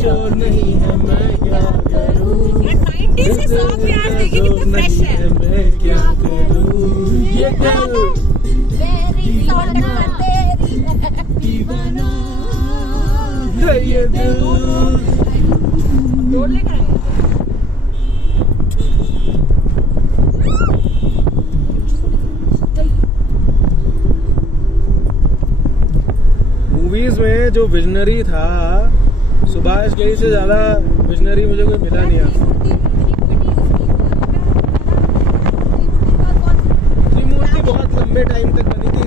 चोर नहीं है मैं क्या करूं। ये 90s के सॉन्ग यार देखिए कितने फ्रेश है। मैं क्या करूं ये मेरी सौदा तेरी दीवाना है ये दिल। दौड़ लेकर आए मूवीज में जो विजनरी था सुभाष घई से ज्यादा विजनरी मुझे कोई मिला नहीं। त्रिमूर्ति बहुत लंबे टाइम तक बनी थी।